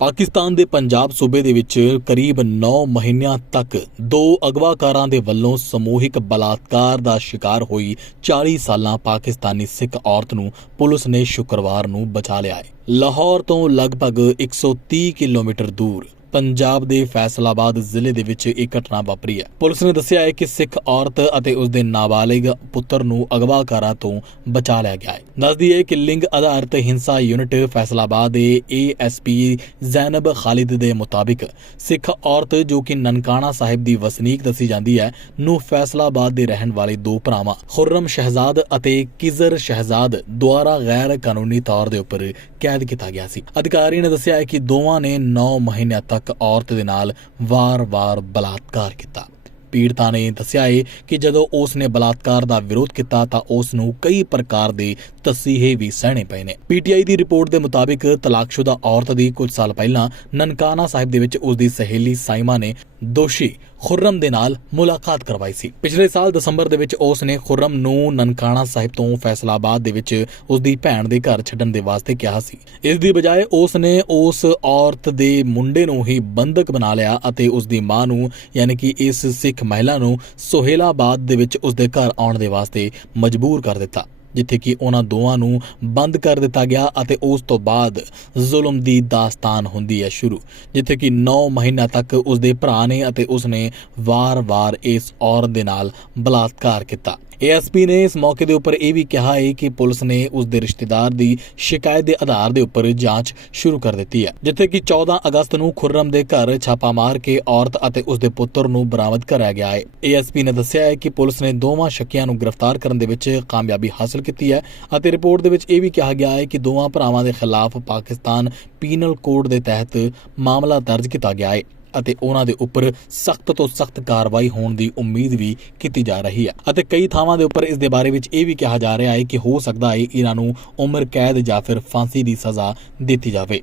ਪਾਕਿਸਤਾਨ ਦੇ ਪੰਜਾਬ ਸੂਬੇ ਦੇ ਵਿੱਚ ਕਰੀਬ 9 ਮਹੀਨਿਆਂ ਤੱਕ ਦੋ ਅਗਵਾਕਾਰਾਂ ਦੇ ਵੱਲੋਂ ਸਮੂਹਿਕ ਬਲਾਤਕਾਰ ਦਾ ਸ਼ਿਕਾਰ ਹੋਈ 40 ਸਾਲਾਂ ਪਾਕਿਸਤਾਨੀ ਸਿੱਖ ਔਰਤ ਨੂੰ ਪੁਲਿਸ ਨੇ ਸ਼ੁੱਕਰਵਾਰ ਨੂੰ ਬਚਾ ਲਿਆ ਹੈ। ਲਾਹੌਰ ਤੋਂ ਲਗਭਗ 130 ਕਿਲੋਮੀਟਰ ਦੂਰ ਪੰਜਾਬ ਦੇ ਫੈਸਲਾਬਾਦ ਜ਼ਿਲ੍ਹੇ ਦੇ ਵਿੱਚ ਇਹ ਘਟਨਾ ਵਾਪਰੀ ਹੈ। ਪੁਲਿਸ ਨੇ ਦੱਸਿਆ ਹੈ ਕਿ ਸਿੱਖ ਔਰਤ ਅਤੇ ਉਸ ਦੇ ਨਾਬਾਲਿਗ ਪੁੱਤਰ ਨੂੰ ਅਗਵਾਕਾਰਾਂ ਤੋਂ ਬਚਾ ਲਿਆ ਗਿਆ ਹੈ। ਦੱਸਦੀ ਹੈ ਕਿ ਲਿੰਗ ਆਧਾਰਿਤ ਹਿੰਸਾ ਯੂਨਿਟ ਫੈਸਲਾਬਾਦ ਦੇ ਏਐਸਪੀ ਜ਼ੈਨਬ ਖਾਲਿਦ ਦੇ ਮੁਤਾਬਿਕ ਸਿੱਖ ਔਰਤ ਜੋ ਕਿ ਨਨਕਾਣਾ ਸਾਹਿਬ ਦੀ ਵਸਨੀਕ ਦੱਸੀ ਜਾਂਦੀ ਹੈ, ਨੂੰ ਫੈਸਲਾਬਾਦ ਦੇ ਰਹਿਣ ਵਾਲੇ ਦੋ ਭਰਾਵਾਂ, ਖੁਰਰਮ ਸ਼ਹਿਜ਼ਾਦ ਅਤੇ ਕਿਜ਼ਰ ਸ਼ਹਿਜ਼ਾਦ ਦੁਆਰਾ ਗੈਰ ਕਾਨੂੰਨੀ ਤੌਰ ਦੇ ਉੱਪਰ ਕੈਦ ਕੀਤਾ ਗਿਆ ਸੀ। ਅਧਿਕਾਰੀ ਨੇ ਦੱਸਿਆ ਹੈ ਕਿ ਦੋਵਾਂ ਨੇ 9 ਮਹੀਨਿਆਂ ਤੱਕ ਔਰਤ ਦੇ ਨਾਲ ਵਾਰ-ਵਾਰ ਬਲਾਤਕਾਰ ਕੀਤਾ। ਪੀੜਤਾ ਨੇ ਦੱਸਿਆ ਹੈ ਕਿ ਜਦੋਂ ਉਸ ਨੇ ਬਲਾਤਕਾਰ ਦਾ ਵਿਰੋਧ ਕੀਤਾ ਤਾਂ ਉਸ ਨੂੰ ਕਈ ਪ੍ਰਕਾਰ ਦੇ ਤਸੀਹੇ ਵੀ ਸਹਿਣੇ ਪਏ ਨੇ। ਪੀਟੀਆਈ ਦੀ ਰਿਪੋਰਟ ਦੇ ਮੁਤਾਬਿਕ ਤਲਾਕਸ਼ੁਦਾ ਔਰਤ ਦੀ ਕੁਝ ਸਾਲ ਪਹਿਲਾਂ ਨਨਕਾਣਾ ਸਾਹਿਬ ਦੇ ਵਿੱਚ ਉਸ ਦੀ ਸਹੇਲੀ ਸਾਇਮਾ ਨੇ ਦੋਸ਼ੀ ਖੁਰਮ ਦੇ ਨਾਲ ਮੁਲਾਕਾਤ ਕਰਵਾਈ ਸੀ। ਪਿਛਲੇ ਸਾਲ ਦਸੰਬਰ ਦੇ ਵਿੱਚ ਉਸ ਨੇ ਖੁਰਮ ਨੂੰ ਨਨਕਾਣਾ ਸਾਹਿਬ ਤੋਂ ਫੈਸਲਾਬਾਦ ਦੇ ਵਿੱਚ ਉਸ ਦੀ ਭੈਣ ਦੇ ਘਰ ਛੱਡਣ ਦੇ ਵਾਸਤੇ ਕਿਹਾ ਸੀ। ਇਸ ਦੀ ਬਜਾਏ ਉਸ ਨੇ ਉਸ ਔਰਤ ਦੇ ਮੁੰਡੇ ਨੂੰ ਹੀ ਬੰਦਕ ਬਣਾ ਲਿਆ ਅਤੇ ਉਸ ਦੀ ਮਾਂ ਨੂੰ, ਯਾਨੀ ਕਿ ਇਸ ਸਿੱਖ ਮਹਿਲਾ ਨੂੰ ਸੋਹੇਲਾਬਾਦ ਦੇ ਵਿੱਚ ਉਸ ਦੇ ਘਰ ਆਉਣ ਦੇ ਵਾਸਤੇ ਮਜਬੂਰ ਕਰ ਦਿੱਤਾ। ਜਿੱਥੇ ਕਿ ਉਹਨਾਂ ਦੋਵਾਂ ਨੂੰ ਬੰਦ ਕਰ ਦਿੱਤਾ ਗਿਆ ਅਤੇ ਉਸ ਤੋਂ ਬਾਅਦ ਜ਼ੁਲਮ ਦੀ ਦਾਸਤਾਨ ਹੁੰਦੀ ਹੈ ਸ਼ੁਰੂ, ਜਿੱਥੇ ਕਿ 9 ਮਹੀਨਾ ਤੱਕ ਉਸ ਦੇ ਭਰਾ ਨੇ ਅਤੇ ਉਸ ਨੇ ਵਾਰ-ਵਾਰ ਇਸ ਔਰਤ ਦੇ ਨਾਲ ਬਲਾਤਕਾਰ ਕੀਤਾ। ਏਐਸਪੀ ਨੇ ਇਸ ਮੌਕੇ ਦੇ ਉੱਪਰ ਇਹ ਵੀ ਕਿਹਾ ਹੈ ਕਿ ਪੁਲਿਸ ਨੇ ਉਸ ਦੇ ਰਿਸ਼ਤੇਦਾਰ ਦੀ ਸ਼ਿਕਾਇਤ ਦੇ ਆਧਾਰ ਦੇ ਉੱਪਰ ਜਾਂਚ ਸ਼ੁਰੂ ਕਰ ਦਿੱਤੀ ਹੈ, ਜਿੱਥੇ ਕਿ 14 ਅਗਸਤ ਨੂੰ ਖੁਰਮ ਦੇ ਘਰ ਛਾਪਾ ਮਾਰ ਕੇ ਔਰਤ ਅਤੇ ਉਸ ਦੇ ਪੁੱਤਰ ਨੂੰ ਬਰਾਮਦ ਕਰਿਆ ਗਿਆ ਹੈ। ਏਐਸਪੀ ਨੇ ਦੱਸਿਆ ਹੈ ਕਿ ਪੁਲਿਸ ਨੇ ਦੋਵਾਂ ਸ਼ੱਕੀਆਂ ਨੂੰ ਗ੍ਰਿਫਤਾਰ ਕਰਨ ਦੇ ਵਿੱਚ ਕਾਮਯਾਬੀ ਹਾਸਲ ਹਾਸਲ ਕੀਤੀ ਹੈ ਅਤੇ ਰਿਪੋਰਟ ਦੇ ਵਿੱਚ ਇਹ ਵੀ ਕਿਹਾ ਗਿਆ ਹੈ ਕਿ ਦੋਵਾਂ ਭਰਾਵਾਂ ਦੇ ਖਿਲਾਫ ਪਾਕਿਸਤਾਨ ਪੀਨਲ ਕੋਡ ਦੇ ਤਹਿਤ ਮਾਮਲਾ ਦਰਜ ਕੀਤਾ ਗਿਆ ਹੈ ਅਤੇ ਉਹਨਾਂ ਦੇ ਉੱਪਰ ਸਖਤ ਤੋਂ ਸਖਤ ਕਾਰਵਾਈ ਹੋਣ ਦੀ ਉਮੀਦ ਵੀ ਕੀਤੀ ਜਾ ਰਹੀ ਹੈ। ਅਤੇ ਕਈ ਥਾਵਾਂ ਦੇ ਉੱਪਰ ਇਸ ਦੇ ਬਾਰੇ ਵਿੱਚ ਇਹ ਵੀ ਕਿਹਾ ਜਾ ਰਿਹਾ ਹੈ ਕਿ ਹੋ ਸਕਦਾ ਹੈ ਇਹਨਾਂ ਨੂੰ ਉਮਰ ਕੈਦ ਜਾਂ ਫਿਰ ਫਾਂਸੀ ਦੀ ਸਜ਼ਾ ਦਿੱਤੀ ਜਾਵੇ।